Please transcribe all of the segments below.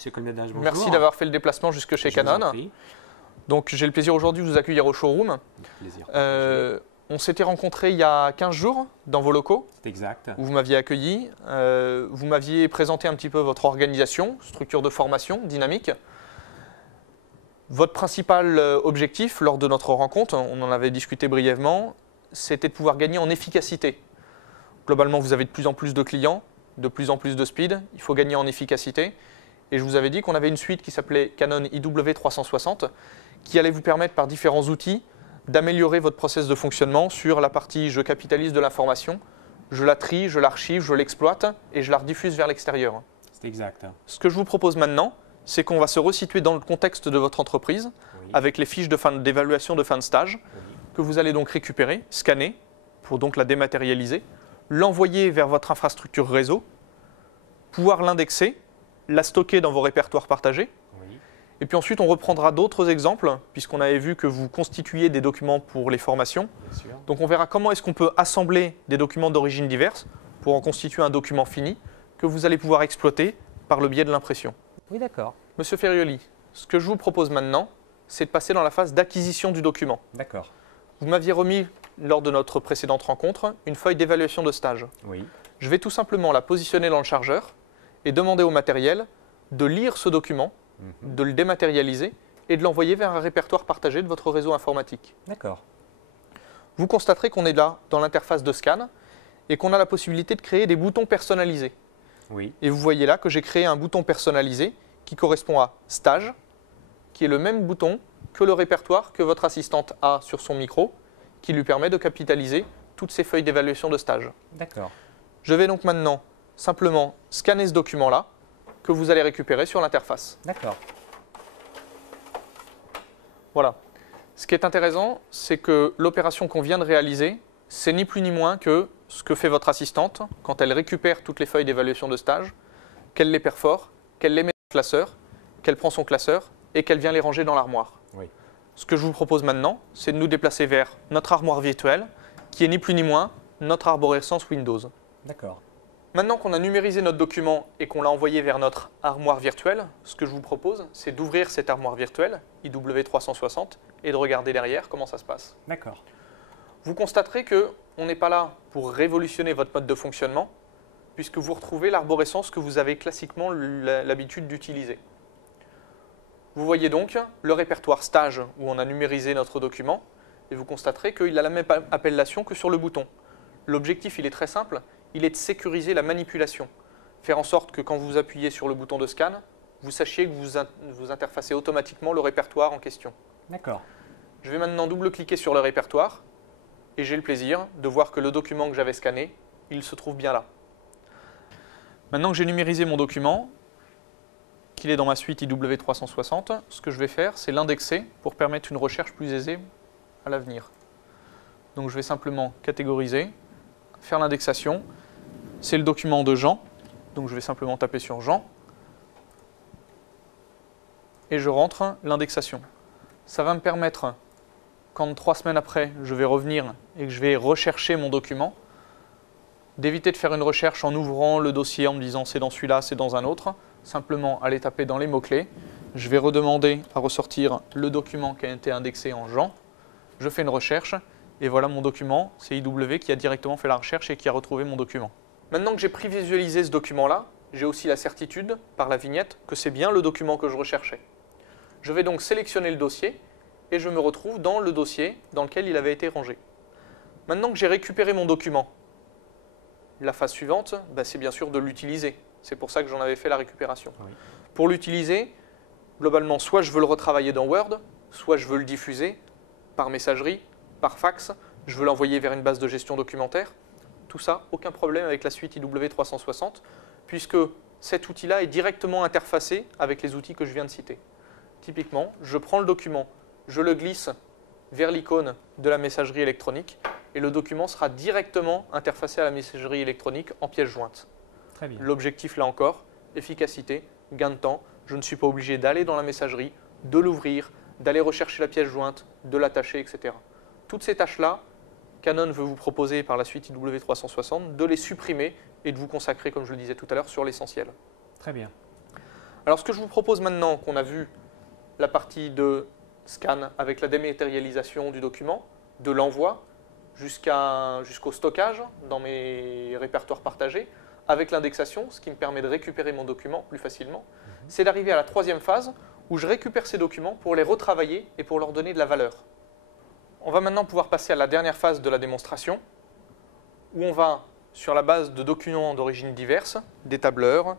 Monsieur Colmédage, bonjour. Merci d'avoir fait le déplacement jusque chez Canon. Donc j'ai le plaisir aujourd'hui de vous accueillir au showroom. Plaisir. On s'était rencontrés il y a 15 jours dans vos locaux. C'est exact. Où vous m'aviez accueilli. Vous m'aviez présenté un petit peu votre organisation, structure de formation, dynamique. Votre principal objectif lors de notre rencontre, on en avait discuté brièvement, c'était de pouvoir gagner en efficacité. Globalement, vous avez de plus en plus de clients, de plus en plus de speed. Il faut gagner en efficacité. Et je vous avais dit qu'on avait une suite qui s'appelait Canon IW360 qui allait vous permettre par différents outils d'améliorer votre process de fonctionnement sur la partie je capitalise de l'information, je la trie, je l'archive, je l'exploite et je la rediffuse vers l'extérieur. C'est exact. Ce que je vous propose maintenant, c'est qu'on va se resituer dans le contexte de votre entreprise avec les fiches d'évaluation de fin de stage que vous allez donc récupérer, scanner pour donc la dématérialiser, l'envoyer vers votre infrastructure réseau, pouvoir l'indexer, la stocker dans vos répertoires partagés. Et puis ensuite, on reprendra d'autres exemples, puisqu'on avait vu que vous constituiez des documents pour les formations. Donc on verra comment est-ce qu'on peut assembler des documents d'origine diverse pour en constituer un document fini que vous allez pouvoir exploiter par le biais de l'impression. Oui, d'accord. Monsieur Ferrioli, ce que je vous propose maintenant, c'est de passer dans la phase d'acquisition du document. D'accord. Vous m'aviez remis, lors de notre précédente rencontre, une feuille d'évaluation de stage. Oui. Je vais tout simplement la positionner dans le chargeur et demander au matériel de lire ce document, de le dématérialiser et de l'envoyer vers un répertoire partagé de votre réseau informatique. D'accord. Vous constaterez qu'on est là dans l'interface de scan et qu'on a la possibilité de créer des boutons personnalisés. Oui. Et vous voyez là que j'ai créé un bouton personnalisé qui correspond à stage, qui est le même bouton que le répertoire que votre assistante a sur son micro, qui lui permet de capitaliser toutes ces feuilles d'évaluation de stage. D'accord. Je vais donc maintenant simplement scanner ce document-là que vous allez récupérer sur l'interface. D'accord. Voilà. Ce qui est intéressant, c'est que l'opération qu'on vient de réaliser, c'est ni plus ni moins que ce que fait votre assistante quand elle récupère toutes les feuilles d'évaluation de stage, qu'elle les perfore, qu'elle les met dans le classeur, qu'elle prend son classeur et qu'elle vient les ranger dans l'armoire. Oui. Ce que je vous propose maintenant, c'est de nous déplacer vers notre armoire virtuelle, qui est ni plus ni moins notre arborescence Windows. D'accord. Maintenant qu'on a numérisé notre document et qu'on l'a envoyé vers notre armoire virtuelle, ce que je vous propose, c'est d'ouvrir cette armoire virtuelle, IW360, et de regarder derrière comment ça se passe. D'accord. Vous constaterez qu'on n'est pas là pour révolutionner votre mode de fonctionnement, puisque vous retrouvez l'arborescence que vous avez classiquement l'habitude d'utiliser. Vous voyez donc le répertoire stage où on a numérisé notre document, et vous constaterez qu'il a la même appellation que sur le bouton. L'objectif, il est très simple, il est de sécuriser la manipulation. Faire en sorte que quand vous appuyez sur le bouton de scan, vous sachiez que vous interfacez automatiquement le répertoire en question. D'accord. Je vais maintenant double-cliquer sur le répertoire et j'ai le plaisir de voir que le document que j'avais scanné, il se trouve bien là. Maintenant que j'ai numérisé mon document, qu'il est dans ma suite IW360, ce que je vais faire, c'est l'indexer pour permettre une recherche plus aisée à l'avenir. Donc je vais simplement catégoriser, faire l'indexation. C'est le document de Jean, donc je vais simplement taper sur Jean et je rentre l'indexation. Ça va me permettre, quand 3 semaines après, je vais revenir et que je vais rechercher mon document, d'éviter de faire une recherche en ouvrant le dossier en me disant c'est dans celui-là, c'est dans un autre, simplement aller taper dans les mots-clés. Je vais redemander à ressortir le document qui a été indexé en Jean. Je fais une recherche et voilà mon document, c'est IW qui a directement fait la recherche et qui a retrouvé mon document. Maintenant que j'ai prévisualisé ce document-là, j'ai aussi la certitude, par la vignette, que c'est bien le document que je recherchais. Je vais donc sélectionner le dossier et je me retrouve dans le dossier dans lequel il avait été rangé. Maintenant que j'ai récupéré mon document, la phase suivante, c'est bien sûr de l'utiliser. C'est pour ça que j'en avais fait la récupération. Oui. Pour l'utiliser, globalement, soit je veux le retravailler dans Word, soit je veux le diffuser par messagerie, par fax, je veux l'envoyer vers une base de gestion documentaire. Tout ça, aucun problème avec la suite IW360, puisque cet outil-là est directement interfacé avec les outils que je viens de citer. Typiquement, je prends le document, je le glisse vers l'icône de la messagerie électronique et le document sera directement interfacé à la messagerie électronique en pièce jointe. Très bien. L'objectif là encore, efficacité, gain de temps. Je ne suis pas obligé d'aller dans la messagerie, de l'ouvrir, d'aller rechercher la pièce jointe, de l'attacher, etc. Toutes ces tâches-là, Canon veut vous proposer par la suite IW360 de les supprimer et de vous consacrer, comme je le disais tout à l'heure, sur l'essentiel. Très bien. Alors ce que je vous propose maintenant qu'on a vu la partie de scan avec la dématérialisation du document, de l'envoi jusqu'au stockage dans mes répertoires partagés, avec l'indexation, ce qui me permet de récupérer mon document plus facilement, c'est d'arriver à la troisième phase où je récupère ces documents pour les retravailler et pour leur donner de la valeur. On va maintenant pouvoir passer à la dernière phase de la démonstration, où on va, sur la base de documents d'origine diverse, des tableurs,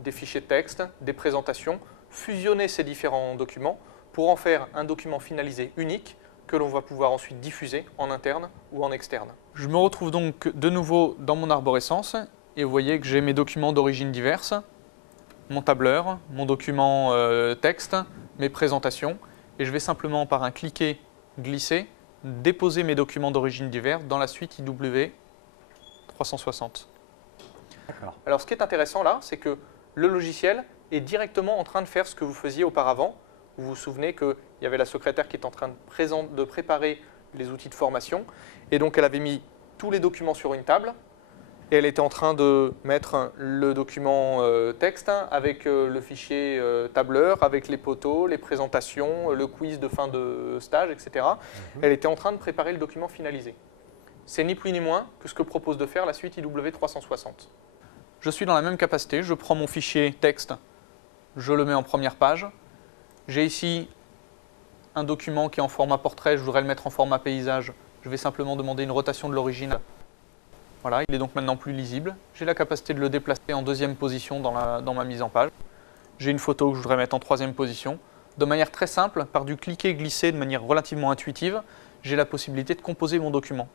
des fichiers de texte, des présentations, fusionner ces différents documents pour en faire un document finalisé unique que l'on va pouvoir ensuite diffuser en interne ou en externe. Je me retrouve donc de nouveau dans mon arborescence et vous voyez que j'ai mes documents d'origine diverse, mon tableur, mon document texte, mes présentations et je vais simplement par un cliquer, glisser, déposer mes documents d'origine diverse dans la suite IW 360. Alors ce qui est intéressant là, c'est que le logiciel est directement en train de faire ce que vous faisiez auparavant. Vous vous souvenez qu'il y avait la secrétaire qui est en train de préparer les outils de formation et donc elle avait mis tous les documents sur une table et elle était en train de mettre le document texte avec le fichier tableur, avec les poteaux, les présentations, le quiz de fin de stage, etc. Elle était en train de préparer le document finalisé. C'est ni plus ni moins que ce que propose de faire la suite IW 360. Je suis dans la même capacité, je prends mon fichier texte, je le mets en première page. J'ai ici un document qui est en format portrait, je voudrais le mettre en format paysage. Je vais simplement demander une rotation de l'origine. Voilà, il est donc maintenant plus lisible. J'ai la capacité de le déplacer en deuxième position dans ma mise en page. J'ai une photo que je voudrais mettre en troisième position. De manière très simple, par du cliquer et glisser de manière relativement intuitive, j'ai la possibilité de composer mon document.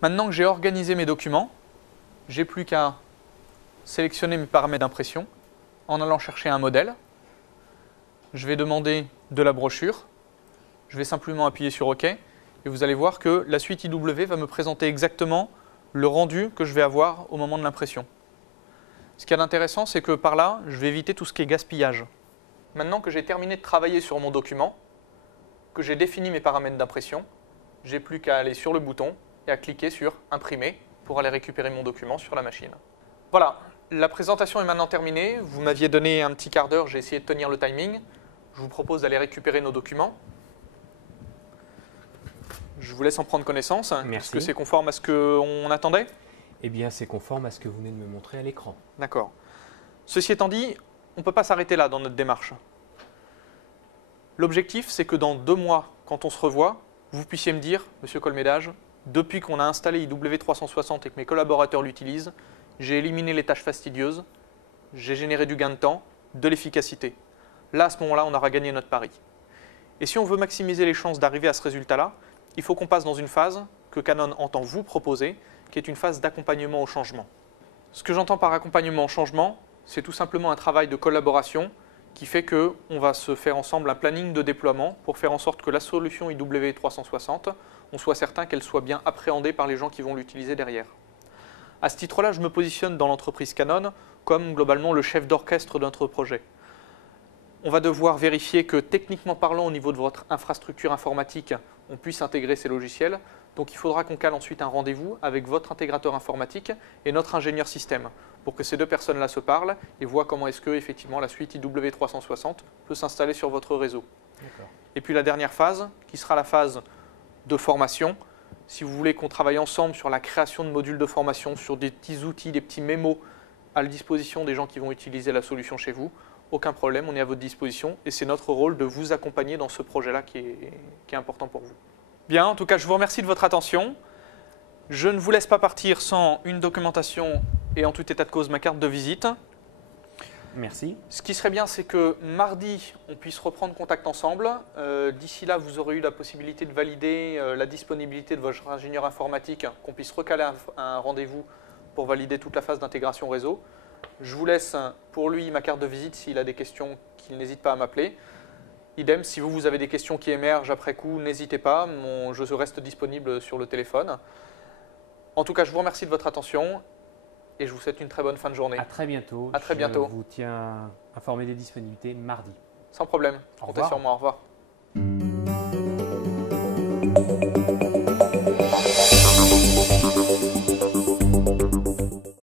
Maintenant que j'ai organisé mes documents, j'ai plus qu'à sélectionner mes paramètres d'impression en allant chercher un modèle. Je vais demander de la brochure. Je vais simplement appuyer sur OK et vous allez voir que la suite IW va me présenter exactement le rendu que je vais avoir au moment de l'impression. Ce qui est intéressant, c'est que par là, je vais éviter tout ce qui est gaspillage. Maintenant que j'ai terminé de travailler sur mon document, que j'ai défini mes paramètres d'impression, j'ai plus qu'à aller sur le bouton et à cliquer sur Imprimer pour aller récupérer mon document sur la machine. Voilà, la présentation est maintenant terminée. Vous m'aviez donné un petit quart d'heure, j'ai essayé de tenir le timing. Je vous propose d'aller récupérer nos documents. Je vous laisse en prendre connaissance. Est-ce que c'est conforme à ce qu'on attendait? Eh bien, c'est conforme à ce que vous venez de me montrer à l'écran. D'accord. Ceci étant dit, on ne peut pas s'arrêter là dans notre démarche. L'objectif, c'est que dans 2 mois, quand on se revoit, vous puissiez me dire, Monsieur Colmédage, depuis qu'on a installé IW 360 et que mes collaborateurs l'utilisent, j'ai éliminé les tâches fastidieuses, j'ai généré du gain de temps, de l'efficacité. Là, à ce moment-là, on aura gagné notre pari. Et si on veut maximiser les chances d'arriver à ce résultat-là, il faut qu'on passe dans une phase que Canon entend vous proposer, qui est une phase d'accompagnement au changement. Ce que j'entends par accompagnement au changement, c'est tout simplement un travail de collaboration qui fait qu'on va se faire ensemble un planning de déploiement pour faire en sorte que la solution IW 360, on soit certain qu'elle soit bien appréhendée par les gens qui vont l'utiliser derrière. À ce titre-là, je me positionne dans l'entreprise Canon comme globalement le chef d'orchestre de notre projet. On va devoir vérifier que techniquement parlant, au niveau de votre infrastructure informatique, on puisse intégrer ces logiciels. Donc il faudra qu'on cale ensuite un rendez-vous avec votre intégrateur informatique et notre ingénieur système pour que ces 2 personnes-là se parlent et voient comment est-ce que effectivement la suite IW 360 peut s'installer sur votre réseau. Et puis la dernière phase, qui sera la phase de formation. Si vous voulez qu'on travaille ensemble sur la création de modules de formation, sur des petits outils, des petits mémos à la disposition des gens qui vont utiliser la solution chez vous, aucun problème, on est à votre disposition et c'est notre rôle de vous accompagner dans ce projet-là qui est important pour vous. Bien, en tout cas, je vous remercie de votre attention. Je ne vous laisse pas partir sans une documentation et en tout état de cause ma carte de visite. Merci. Ce qui serait bien, c'est que mardi, on puisse reprendre contact ensemble. D'ici là, vous aurez eu la possibilité de valider la disponibilité de votre ingénieur informatique, qu'on puisse recaler un rendez-vous pour valider toute la phase d'intégration réseau. Je vous laisse pour lui ma carte de visite s'il a des questions, qu'il n'hésite pas à m'appeler. Idem, si vous avez des questions qui émergent après coup, n'hésitez pas, je reste disponible sur le téléphone. En tout cas, je vous remercie de votre attention et je vous souhaite une très bonne fin de journée. À très bientôt. À très bientôt. Je vous tiens informé des disponibilités mardi. Sans problème, comptez sur moi, au revoir.